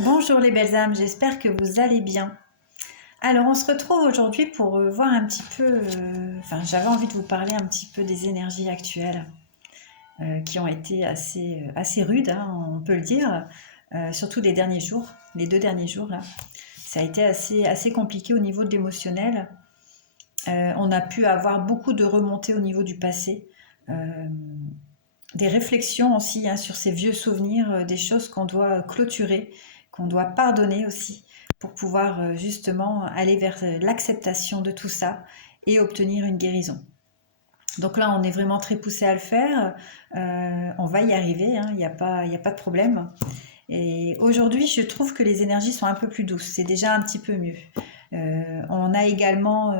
Bonjour les belles âmes, j'espère que vous allez bien. Alors on se retrouve aujourd'hui pour voir un petit peu, j'avais envie de vous parler un petit peu des énergies actuelles qui ont été assez rudes, hein, on peut le dire, surtout les derniers jours, les 2 derniers jours là. Ça a été assez compliqué au niveau de l'émotionnel. On a pu avoir beaucoup de remontées au niveau du passé, euh, des réflexions aussi, hein, sur ces vieux souvenirs, des choses qu'on doit clôturer, qu'on doit pardonner aussi, pour pouvoir justement aller vers l'acceptation de tout ça et obtenir une guérison. Donc là, on est vraiment très poussé à le faire. On va y arriver, hein, il y a pas de problème. Et aujourd'hui, je trouve que les énergies sont un peu plus douces. C'est déjà un petit peu mieux. On a également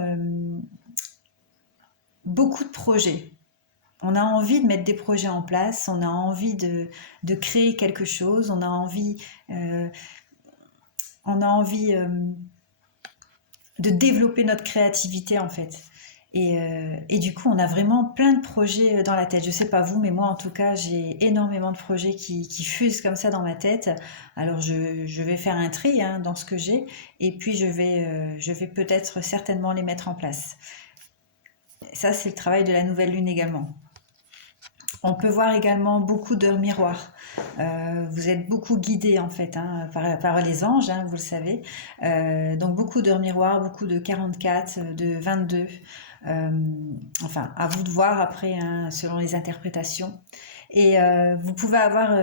beaucoup de projets. On a envie de mettre des projets en place, on a envie de créer quelque chose, euh, on a envie de développer notre créativité en fait. Et du coup, on a vraiment plein de projets dans la tête. Je sais pas vous, mais moi en tout cas, j'ai énormément de projets qui fusent comme ça dans ma tête. Alors je vais faire un tri, hein, dans ce que j'ai, et puis je vais peut-être certainement les mettre en place. Ça, c'est le travail de la nouvelle lune également. On peut voir également beaucoup d'heures miroirs. Vous êtes beaucoup guidé en fait, hein, par les anges, hein, vous le savez. Donc beaucoup d'heures miroirs, beaucoup de 44, de 22. Euh, enfin, à vous de voir après, hein, selon les interprétations. Et vous pouvez avoir,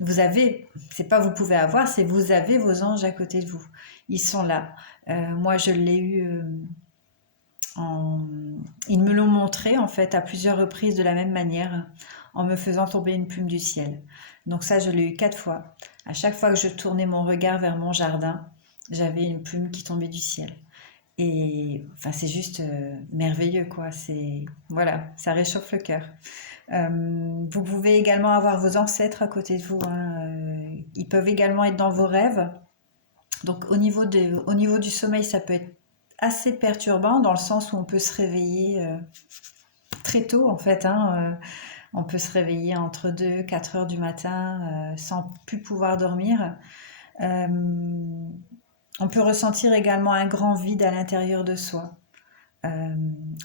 vous avez, c'est pas vous pouvez avoir, c'est vous avez vos anges à côté de vous. Ils sont là. Moi, je l'ai eu. En- Ils me l'ont montré en fait à plusieurs reprises de la même manière, en me faisant tomber une plume du ciel. Donc ça, je l'ai eu 4 fois. À chaque fois que je tournais mon regard vers mon jardin, j'avais une plume qui tombait du ciel. Et enfin, c'est juste merveilleux, quoi. C'est voilà, ça réchauffe le cœur. Vous pouvez également avoir vos ancêtres à côté de vous, hein. Ils peuvent également être dans vos rêves. Donc au niveau du sommeil, ça peut être assez perturbant dans le sens où on peut se réveiller très tôt en fait, hein. On peut se réveiller entre 2 et 4 heures du matin sans plus pouvoir dormir. Euh, on peut ressentir également un grand vide à l'intérieur de soi. Euh,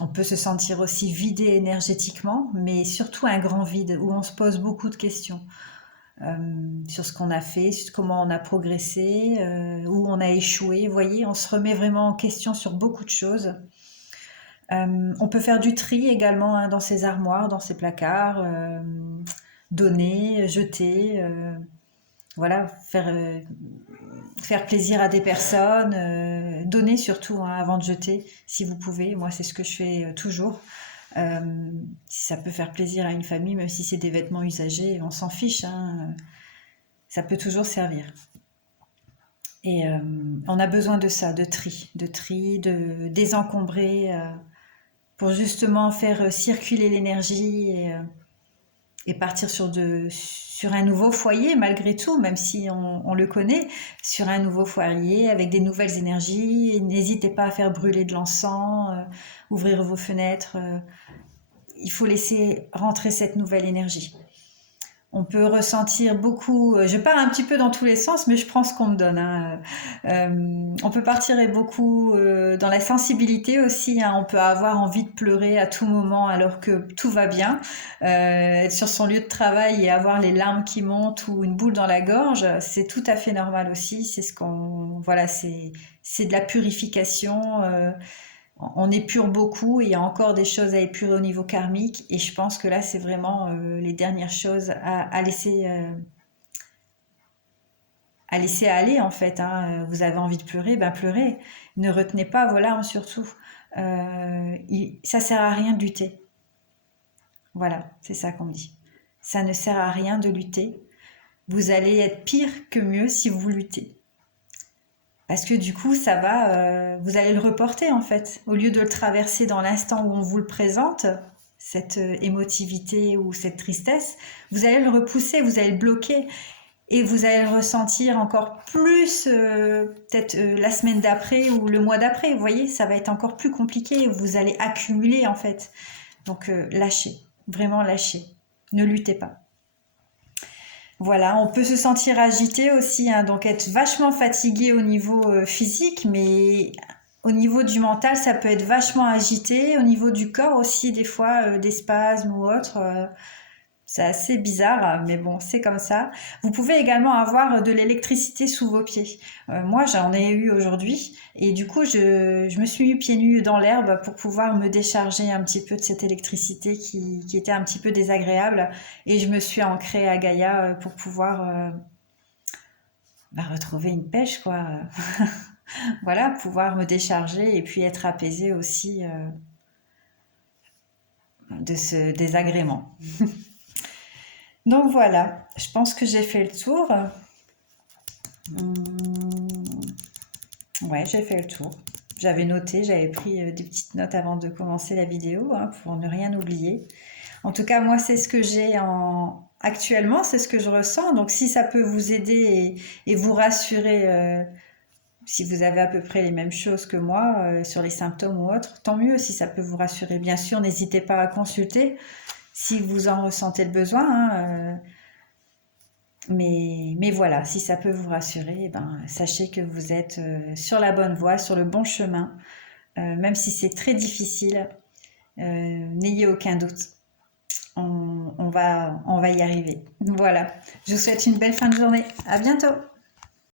on peut se sentir aussi vidé énergétiquement, mais surtout un grand vide où on se pose beaucoup de questions sur ce qu'on a fait, sur comment on a progressé, où on a échoué. Vous voyez, on se remet vraiment en question sur beaucoup de choses. On peut faire du tri également, hein, dans ses armoires, dans ses placards, donner, jeter, voilà, faire plaisir à des personnes, donner surtout, hein, avant de jeter, si vous pouvez. Moi, c'est ce que je fais toujours. Euh, Si ça peut faire plaisir à une famille, même si c'est des vêtements usagés, on s'en fiche, hein, ça peut toujours servir. Et on a besoin de ça, de tri, de désencombrer, pour justement faire circuler l'énergie et partir sur un nouveau foyer, malgré tout, même si on le connaît, sur un nouveau foyer avec des nouvelles énergies. Et n'hésitez pas à faire brûler de l'encens, ouvrir vos fenêtres. Il faut laisser rentrer cette nouvelle énergie. On peut ressentir beaucoup, je pars un petit peu dans tous les sens, mais je prends ce qu'on me donne, hein. On peut partir et beaucoup dans la sensibilité aussi, hein. On peut avoir envie de pleurer à tout moment alors que tout va bien. Être sur son lieu de travail et avoir les larmes qui montent ou une boule dans la gorge, c'est tout à fait normal aussi. C'est ce qu'on, voilà, c'est de la purification. On épure beaucoup, il y a encore des choses à épurer au niveau karmique, et je pense que là, c'est vraiment les dernières choses à laisser aller, en fait, hein. Vous avez envie de pleurer, ben pleurez. Ne retenez pas vos larmes, surtout. Ça sert à rien de lutter. Voilà, c'est ça qu'on me dit. Ça ne sert à rien de lutter. Vous allez être pire que mieux si vous luttez. Parce que du coup, vous allez le reporter en fait. Au lieu de le traverser dans l'instant où on vous le présente, cette émotivité ou cette tristesse, vous allez le repousser, vous allez le bloquer et vous allez le ressentir encore plus, peut-être la semaine d'après ou le mois d'après. Vous voyez, ça va être encore plus compliqué. Vous allez accumuler en fait. Donc lâchez, vraiment lâchez. Ne luttez pas. Voilà, on peut se sentir agité aussi, hein, donc être vachement fatigué au niveau physique, mais au niveau du mental, ça peut être vachement agité. Au niveau du corps aussi, des fois, des spasmes ou autre. C'est assez bizarre, mais bon, c'est comme ça. Vous pouvez également avoir de l'électricité sous vos pieds. Moi, j'en ai eu aujourd'hui, et du coup, je me suis mis pieds nus dans l'herbe pour pouvoir me décharger un petit peu de cette électricité qui était un petit peu désagréable, et je me suis ancrée à Gaïa pour pouvoir retrouver une pêche, quoi. Voilà, pouvoir me décharger et puis être apaisée aussi de ce désagrément. Donc voilà, je pense que j'ai fait le tour. Ouais, j'ai fait le tour. J'avais noté, j'avais pris des petites notes avant de commencer la vidéo, hein, pour ne rien oublier. En tout cas, moi, c'est ce que j'ai actuellement, c'est ce que je ressens. Donc, si ça peut vous aider et vous rassurer, si vous avez à peu près les mêmes choses que moi sur les symptômes ou autres, tant mieux si ça peut vous rassurer. Bien sûr, n'hésitez pas à consulter si vous en ressentez le besoin, hein. Mais voilà, si ça peut vous rassurer, eh ben, sachez que vous êtes sur la bonne voie, sur le bon chemin, même si c'est très difficile, n'ayez aucun doute. On va y arriver. Voilà, je vous souhaite une belle fin de journée. À bientôt.